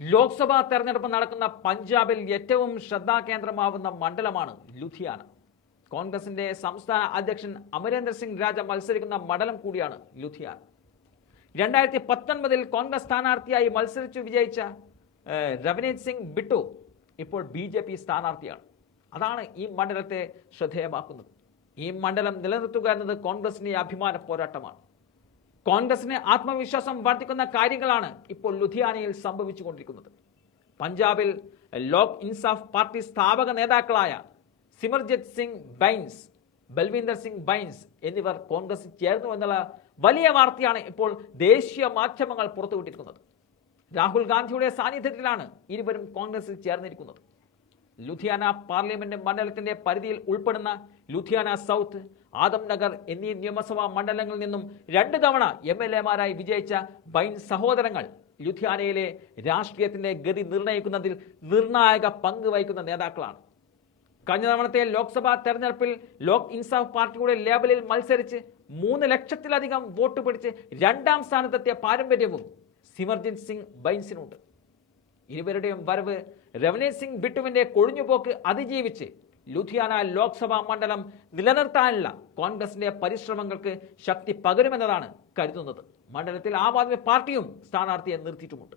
ലോക്സഭാ തെരഞ്ഞെടുപ്പ് നടക്കുന്ന പഞ്ചാബിൽ ഏറ്റവും ശ്രദ്ധാകേന്ദ്രമാവുന്ന മണ്ഡലമാണ് ലുധിയാന. കോൺഗ്രസിന്റെ സംസ്ഥാന അധ്യക്ഷൻ അമരേന്ദർ സിംഗ് രാജ മത്സരിക്കുന്ന മണ്ഡലം കൂടിയാണ് ലുധിയാന. 2019 കോൺഗ്രസ് സ്ഥാനാർത്ഥിയായി മത്സരിച്ചു വിജയിച്ച രവനീത് സിംഗ് ബിട്ടു ഇപ്പോൾ BJP സ്ഥാനാർത്ഥിയാണ്. അതാണ് ഈ മണ്ഡലത്തെ ശ്രദ്ധേയമാക്കുന്നത്. ഈ മണ്ഡലം നിലനിർത്തുക എന്നത് കോൺഗ്രസിന്റെ അഭിമാന പോരാട്ടമാണ്. കോൺഗ്രസിന് ആത്മവിശ്വാസം വർദ്ധിക്കുന്ന കാര്യങ്ങളാണ് ഇപ്പോൾ ലുധിയാനയിൽ സംഭവിച്ചുകൊണ്ടിരിക്കുന്നത്. പഞ്ചാബിൽ ലോക് ഇൻസാഫ് പാർട്ടി സ്ഥാപക നേതാക്കളായ സിമർജിത് സിംഗ് ബൈൻസ്, ബൽവീന്ദർ സിംഗ് ബൈൻസ് എന്നിവർ കോൺഗ്രസിൽ ചേർന്നു എന്നുള്ള വലിയ വാർത്തയാണ് ഇപ്പോൾ ദേശീയ മാധ്യമങ്ങൾ പുറത്തുവിട്ടിരിക്കുന്നത്. രാഹുൽ ഗാന്ധിയുടെ സാന്നിധ്യത്തിലാണ് ഇരുവരും കോൺഗ്രസിൽ ചേർന്നിരിക്കുന്നത്. ലുധിയാന പാർലമെന്റ് മണ്ഡലത്തിന്റെ പരിധിയിൽ ഉൾപ്പെടുന്ന ലുധിയാന സൗത്ത്, ആദംനഗർ എന്നീ നിയമസഭാ മണ്ഡലങ്ങളിൽ നിന്നും 2 തവണ MLA-മാരായി വിജയിച്ച ബൈൻസ് സഹോദരങ്ങൾ ലുധിയാനയിലെ രാഷ്ട്രീയത്തിന്റെ ഗതി നിർണ്ണയിക്കുന്നതിൽ നിർണായക പങ്ക് വഹിക്കുന്ന നേതാക്കളാണ്. കഴിഞ്ഞ തവണത്തെ ലോക്സഭാ തെരഞ്ഞെടുപ്പിൽ ലോക് ഇൻസാഫ് പാർട്ടിയുടെ ലേബലിൽ മത്സരിച്ച് 3 ലക്ഷത്തിലധികം വോട്ട് പിടിച്ച് 2ാം സ്ഥാനത്തെത്തിയ പാരമ്പര്യവും സിമർജിത് സിംഗ് ബൈൻസിനുണ്ട്. ഇരുവരുടെയും വരവ് രവനീത് സിംഗ് ബിട്ടുവിന്റെ കൊഴിഞ്ഞുപോക്ക് അതിജീവിച്ച് ലുധിയാന ലോക്സഭാ മണ്ഡലം നിലനിർത്താനുള്ള കോൺഗ്രസിന്റെ പരിശ്രമങ്ങൾക്ക് ശക്തി പകരുമെന്നതാണ് കരുതുന്നത്. മണ്ഡലത്തിൽ ആം ആദ്മി പാർട്ടിയും സ്ഥാനാർത്ഥിയെ നിർത്തിയിട്ടുമുണ്ട്.